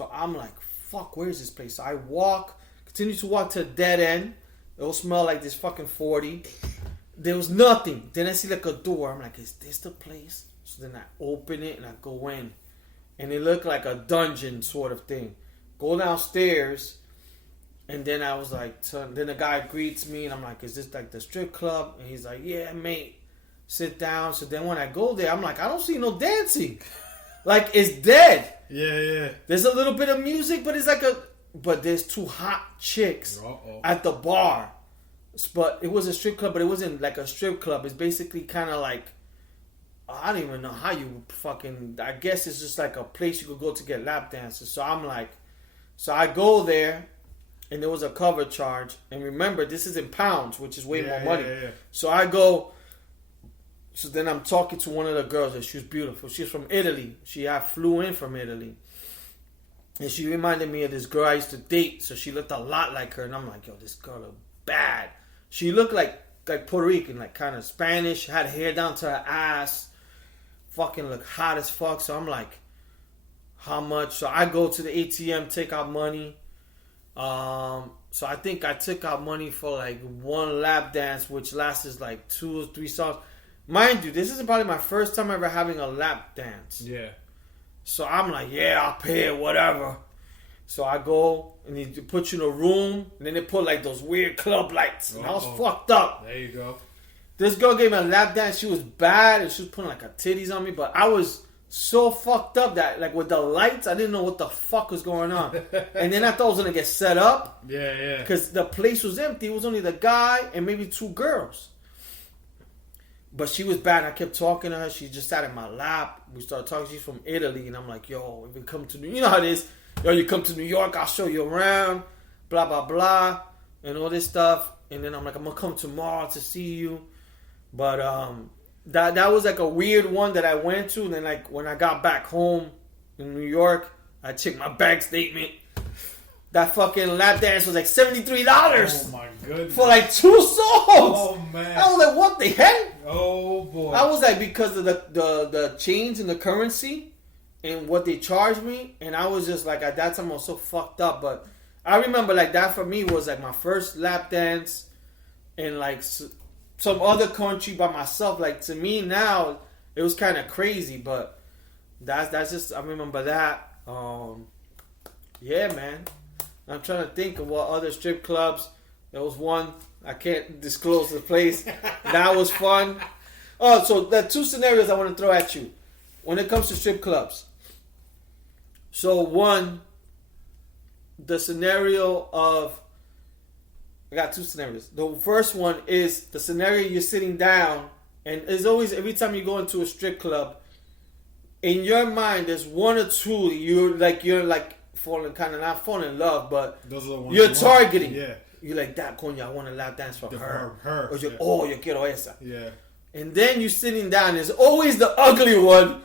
So I'm like, fuck, where is this place? So I continue to walk to a dead end. It'll smell like this fucking 40. There was nothing. Then I see like a door. I'm like, is this the place? So then I open it and I go in. And it looked like a dungeon sort of thing. Go downstairs. And then I was like, then the guy greets me. And I'm like, is this like the strip club? And he's like, yeah, mate. Sit down. So then when I go there, I'm like, I don't see no dancing. Like, it's dead. Yeah. There's a little bit of music, but it's like but there's 2 hot chicks at the bar. But it was a strip club, but it wasn't like a strip club. It's basically kind of like, I don't even know how you fucking, I guess it's just like a place you could go to get lap dances. So I'm like, so I go there, and there was a cover charge. And remember, this is in pounds, which is way more money. Yeah. So I go, so then I'm talking to one of the girls, and she was beautiful. She's from Italy. She flew in from Italy. And she reminded me of this girl I used to date. So she looked a lot like her. And I'm like, yo, this girl looked bad. She looked like Puerto Rican, like kind of Spanish. Had hair down to her ass. Fucking looked hot as fuck. So I'm like, how much? So I go to the ATM, take out money. So I think I took out money for like 1 lap dance, which lasts like 2 or 3 songs. Mind you, this is probably my first time ever having a lap dance. Yeah. So I'm like, yeah, I'll pay it, whatever. So I go, and they put you in a room, and then they put like those weird club lights. And I was fucked up. There you go. This girl gave me a lap dance. She was bad, and she was putting like her titties on me. But I was so fucked up that, like, with the lights, I didn't know what the fuck was going on. And then I thought I was going to get set up. Yeah. Because the place was empty. It was only the guy and maybe 2 girls. But she was bad. I kept talking to her. She just sat in my lap. We started talking. She's from Italy. And I'm like, yo, if you come to you know how it is. Yo, you come to New York, I'll show you around. Blah, blah, blah. And all this stuff. And then I'm like, I'm going to come tomorrow to see you. But that was like a weird one that I went to. And then like when I got back home in New York, I checked my bank statement. That fucking lap dance was like $73. Oh my goodness. For like 2 songs. Oh man. I was like, what the heck? Oh boy. I was like, because of the change in the currency and what they charged me, and I was just like, at that time I was so fucked up. But I remember like that for me was like my first lap dance in like some other country by myself. Like to me now, it was kind of crazy, but that's just, I remember that. Yeah, man. I'm trying to think of what other strip clubs. There was one. I can't disclose the place. That was fun. Oh, so there are 2 scenarios I want to throw at you when it comes to strip clubs. So one, the scenario of, I got 2 scenarios. The first one is the scenario you're sitting down, and it's always, every time you go into a strip club, in your mind there's 1 or 2 you're like falling, kind of not falling in love, but those are the ones you're targeting. Yeah. You're like, that coña, I want to lap dance for her. Or yeah. Oh, yo quiero esa. Yeah. And then you're sitting down, there's always the ugly one.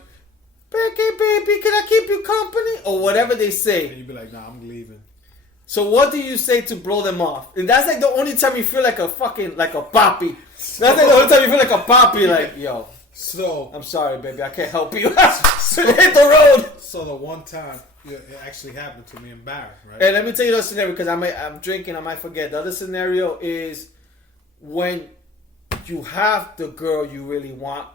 Baby, can I keep you company? Or whatever they say. And you'd be like, nah, I'm leaving. So what do you say to blow them off? And that's like the only time you feel like a fucking, like a papi. That's like the only time you feel like a papi, like, yo. So I'm sorry, baby, I can't help you. Hit the road. So the one time it actually happened to me in Barry, right? And let me tell you the scenario, because I'm drinking, I might forget. The other scenario is when you have the girl you really want,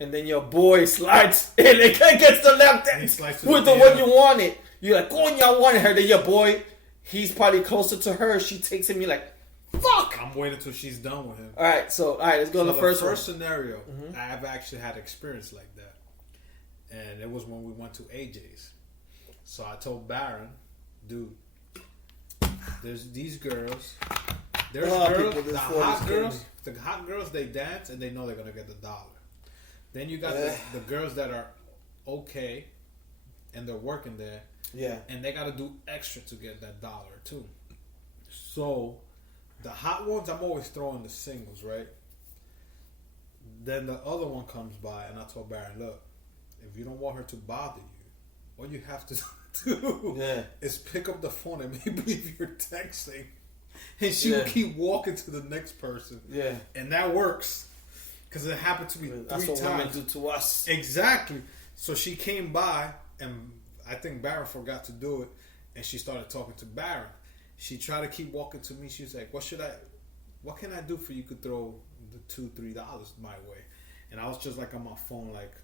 and then your boy slides in and gets the lap dance with the one you wanted. You're like, coño, I wanted her. Then your boy, he's probably closer to her. She takes him, you're like, fuck. I'm waiting until she's done with him. All right, let's go to the first one. Scenario, I've actually had experience like that. And it was when we went to AJ's. So I told Baron, dude, there's these girls. There's girls, the hot girls, they dance and they know they're going to get the $1. Then you got the girls that are okay and they're working there. Yeah. And they got to do extra to get that $1 too. So the hot ones, I'm always throwing the singles, right? Then the other one comes by and I told Baron, look, if you don't want her to bother you, all you have to do is pick up the phone and maybe if you're texting, and she will keep walking to the next person. Yeah. And that works. Because it happened to me 3 times. That's what women do to us. Exactly. So she came by and I think Baron forgot to do it, and she started talking to Baron. She tried to keep walking to me. She was like, what can I do for you could throw the $2-3 my way? And I was just like on my phone, like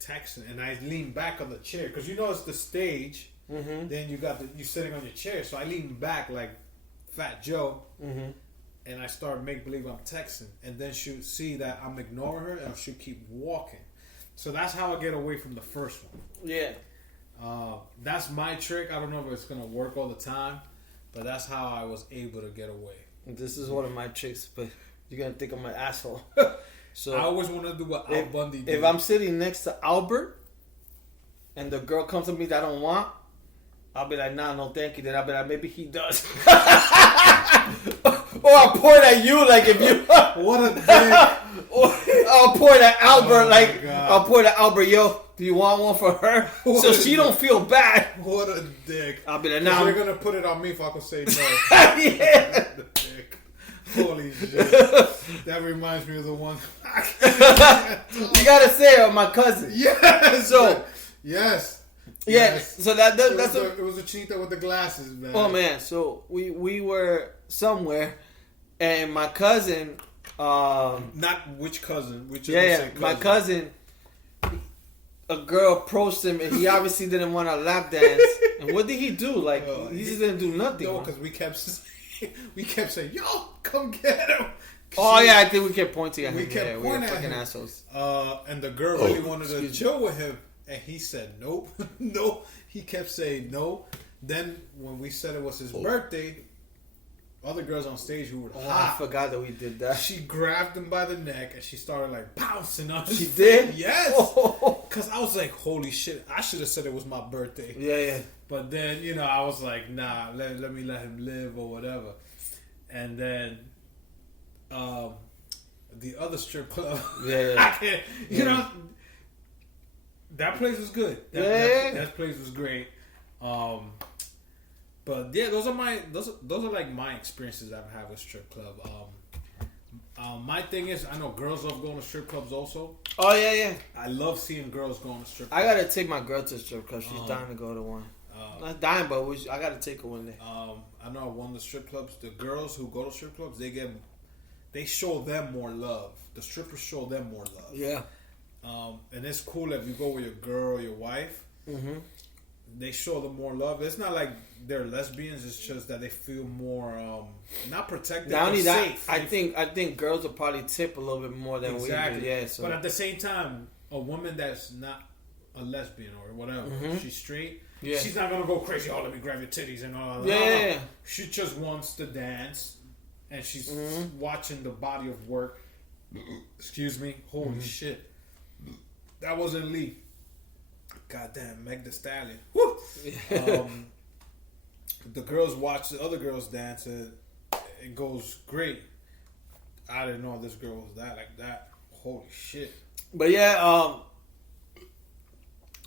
texting, and I leaned back on the chair because you know it's the stage. Mm-hmm. Then you sitting on your chair, so I leaned back like Fat Joe, and I started make believe I'm texting, and then she'll see that I'm ignoring her, and she'll keep walking. So that's how I get away from the first one. Yeah. That's my trick. I don't know if it's gonna work all the time, but that's how I was able to get away. This is one of my tricks, but you're gonna think I'm an asshole. So I always want to do what Al Bundy did. If I'm sitting next to Albert, and the girl comes to me that I don't want, I'll be like, nah, no thank you. Then I'll be like, maybe he does. Or I'll point at you like if you... What a dick. Or I'll point at Albert I'll point at Albert, yo, do you want one for her? So she don't feel bad. What a dick. I'll be like, nah. You're going to put it on me if I can say no. Yeah. The dick. Holy shit. That reminds me of the one. You got to say it, my cousin. Yes. So... Yes. Yeah, yes. So it was a Chuleta with the glasses, man. Oh man, so we were somewhere, and my cousin, not which cousin, cousin. My cousin, a girl approached him, and he obviously didn't want to lap dance. And what did he do? Like he just didn't do nothing. No, because we kept saying, "Yo, come get him." Oh yeah, I think we kept pointing at him. We kept pointing at him. Assholes. And the girl really wanted to chill with him. And he said nope, no. He kept saying no. Then when we said it was his birthday, other girls on stage who were hot. I forgot that we did that. She grabbed him by the neck and she started like bouncing on his She did? Yes. Because I was like, holy shit. I should have said it was my birthday. Yeah. But then, I was like, nah, let me let him live or whatever. And then the other strip club. Yeah. I can't, know. That place was good. That place was great. But yeah, those are like my experiences I've had with strip club. My thing is, I know girls love going to strip clubs also. Oh yeah. I love seeing girls going to strip clubs. I gotta take my girl to strip club. She's dying to go to one. Not dying, but I gotta take her one day. I know one of the strip clubs. The girls who go to strip clubs, they show them more love. The strippers show them more love. Yeah. And it's cool if you go with your girl or your wife. Mm-hmm. They show them more love. It's not like they're lesbians. It's just that they feel more not protected. Not only that, safe. I think girls will probably tip a little bit more than we do. Yeah. So. But at the same time, a woman that's not a lesbian or whatever, she's straight. Yeah. She's not gonna go crazy. Oh, let me grab your titties and all that. Yeah. She just wants to dance, and she's watching the body of work. Excuse me. Holy shit. That wasn't Lee. Goddamn, Meg Thee Stallion. Woo! The girls watch the other girls dance, and it goes great. I didn't know this girl was like that. Holy shit! But yeah,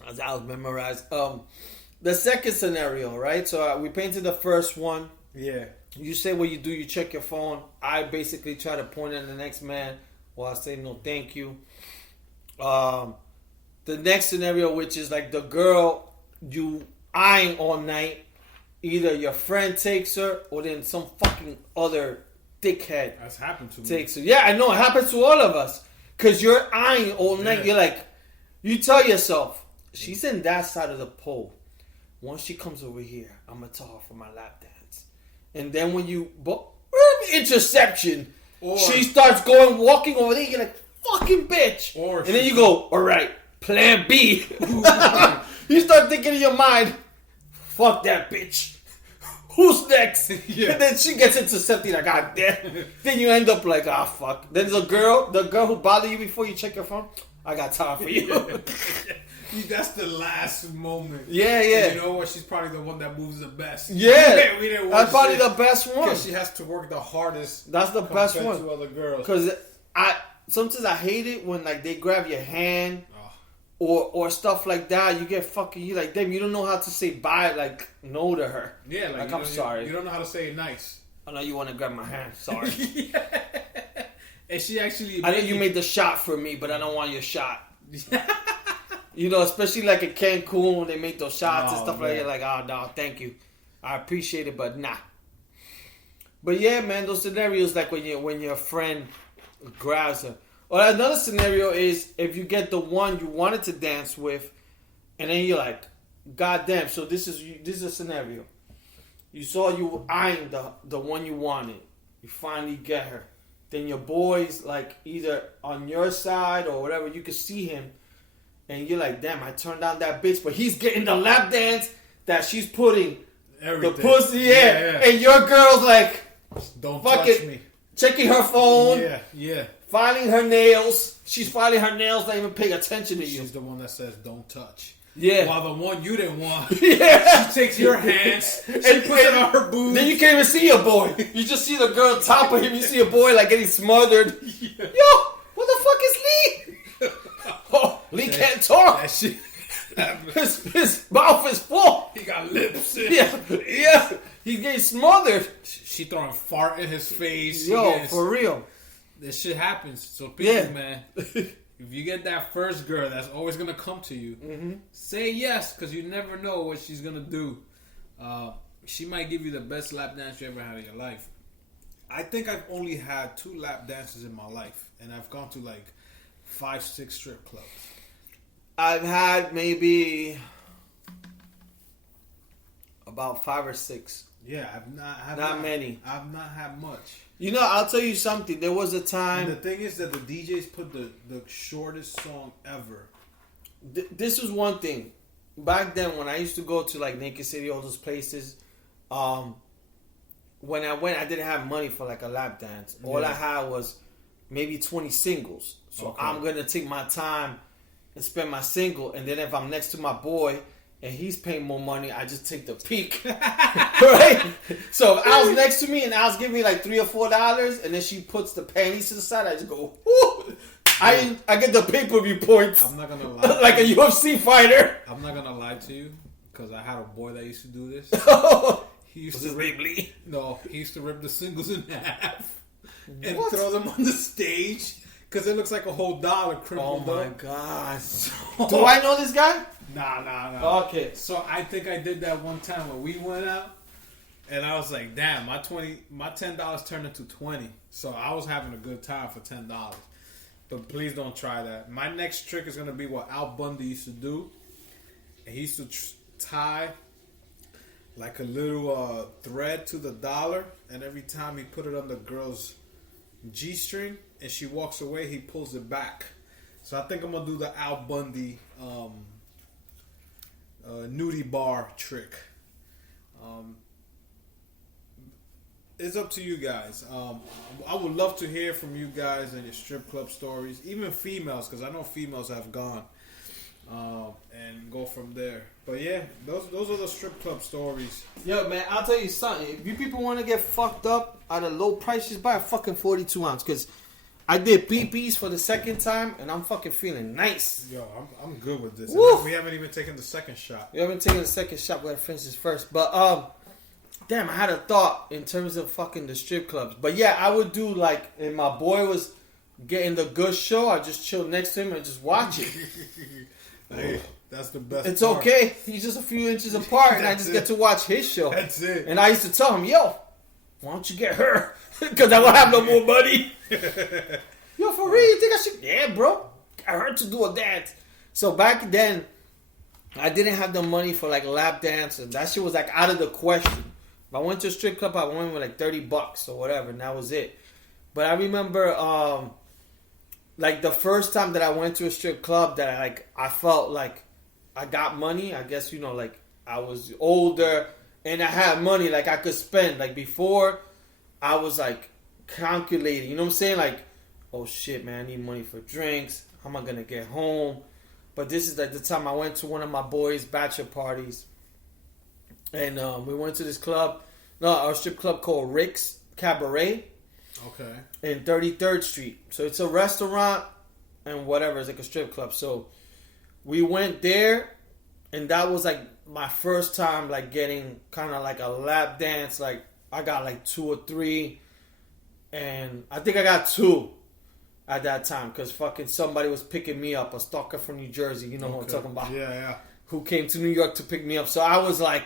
as I was memorized. The second scenario, right? So we painted the first one. Yeah. You say what you do. You check your phone. I basically try to point at the next man while I say no, thank you. The next scenario, which is like the girl you eyeing all night, either your friend takes her or then some fucking other dickhead that's happened to me. Takes her. Yeah, I know it happens to all of us. Cause you're eyeing all night. You're like, you tell yourself, she's in that side of the pole. Once she comes over here, I'm gonna tell her for my lap dance. And then when you interception, or she starts walking over there. You're like, fucking bitch. And then you go, all right, plan B. You start thinking in your mind, fuck that bitch. Who's next? Yeah. And then she gets intercepted like, God damn. Then you end up like, ah, fuck. Then the girl who bothered you before you check your phone, I got time for you. That's the last moment. Yeah. And you know what? She's probably the one that moves the best. Yeah. That's probably the best one. Because she has to work the hardest. That's the best one. To other girls. Because sometimes I hate it when like they grab your hand or stuff like that. You get fucking, you like, damn, you don't know how to say bye, like no to her. Yeah, like I'm sorry. You don't know how to say it nice. I know you want to grab my hand. Sorry. And she actually. I know you made the shot for me, but I don't want your shot. You know, especially like in Cancun when they make those shots and stuff like man. that. Like, oh no, thank you, I appreciate it, but nah. But yeah, man, those scenarios like when your friend grabs her. Or another scenario is if you get the one you wanted to dance with, and then you're like, God damn. So this is a scenario. You saw you eyeing the one you wanted. You finally get her. Then your boy's like either on your side or whatever. You can see him. And you're like, damn, I turned down that bitch. But he's getting the lap dance that she's putting. Everything. The pussy, yeah. And your girl's like, don't fuck touch it. me. Checking her phone. Yeah. Filing her nails. She's filing her nails, not even paying attention to you. She's the one that says, don't touch. Yeah. While the one you didn't want, yeah. she takes your hands, she puts it on her boobs. Then you can't even see your boy. You just see the girl top of him. You see your boy like getting smothered. Yeah. Yo, what the fuck is Lee? Oh, Lee can't talk. That shit. His mouth is full. He got lips. Yeah. He's getting smothered. She throwing fart in his face. Yo, for real. This shit happens. So people, man, if you get that first girl that's always gonna come to you, say yes, because you never know what she's gonna do. She might give you the best lap dance you ever had in your life. I think I've only had 2 lap dances in my life, and I've gone to like 5-6 strip clubs. I've had maybe about 5 or 6. Yeah, I've not not many. I've not had much. You know, I'll tell you something. There was a time. And the thing is that the DJs put the shortest song ever. This was one thing. Back then, when I used to go to like Naked City, all those places, when I went, I didn't have money for like a lap dance. All I had was maybe 20 singles. So I'm going to take my time and spend my single. And then if I'm next to my boy and he's paying more money, I just take the peak. Right? So if Al's next to me and Al's giving me like $3 or $4 and then she puts the panties to the side, I just go, whoo! I get the pay-per-view points. I'm not going to lie. Like a UFC fighter. I'm not going to lie to you because I had a boy that used to do this. He used to rape Lee? No, he used to rip the singles in half and What? throw them on the stage because it looks like a whole dollar crumpled Oh my up. god. Do I know this guy? Nah. Okay. So I think I did that one time when we went out, and I was like, "Damn, my $10 turned into 20." So I was having a good time for $10. But please don't try that. My next trick is gonna be what Al Bundy used to do. And he used to tie like a little thread to the dollar, and every time he put it on the girl's G-string, and she walks away, he pulls it back. So I think I'm gonna do the Al Bundy nudie bar trick. It's up to you guys. I would love to hear from you guys and your strip club stories, even females, because I know females have gone, and go from there. But yeah, those are the strip club stories. Yo, man, I'll tell you something. If you people want to get fucked up at a low price, just buy a fucking 42 ounce. Because I did BBs for the second time, and I'm fucking feeling nice. Yo, I'm good with this. We haven't even taken the second shot. We haven't taken the second shot. We gotta finish this first. But damn, I had a thought in terms of fucking the strip clubs. But yeah, I would do like, if my boy was getting the good show, I'd just chill next to him and just watch it. Hey, that's the best. It's part. okay. He's just a few inches apart, and I just get to watch his show. That's it. And I used to tell him, yo, why don't you get her? Because I don't have no more money. Yo, for real, you think I should? Yeah, bro. I heard to do a dance. So back then, I didn't have the money for like lap dance, and that shit was like out of the question. If I went to a strip club, I went with like $30 or whatever, and that was it. But I remember, like the first time that I went to a strip club, that I felt like I got money. I guess, you know, like I was older and I had money, like I could spend. Like before, I was like calculating. You know what I'm saying? Like, oh shit, man, I need money for drinks. How am I gonna get home? But this is like the time I went to one of my boys' bachelor parties, and we went to this club, our strip club called Rick's Cabaret. Okay. In 33rd Street. So it's a restaurant and whatever. It's like a strip club. So we went there, and that was like my first time like getting kind of like a lap dance. Like I got like 2 or 3, and I think I got 2. at that time because fucking somebody was picking me up, a stalker from New Jersey. You know what I'm talking about? Yeah. Who came to New York to pick me up. So I was like,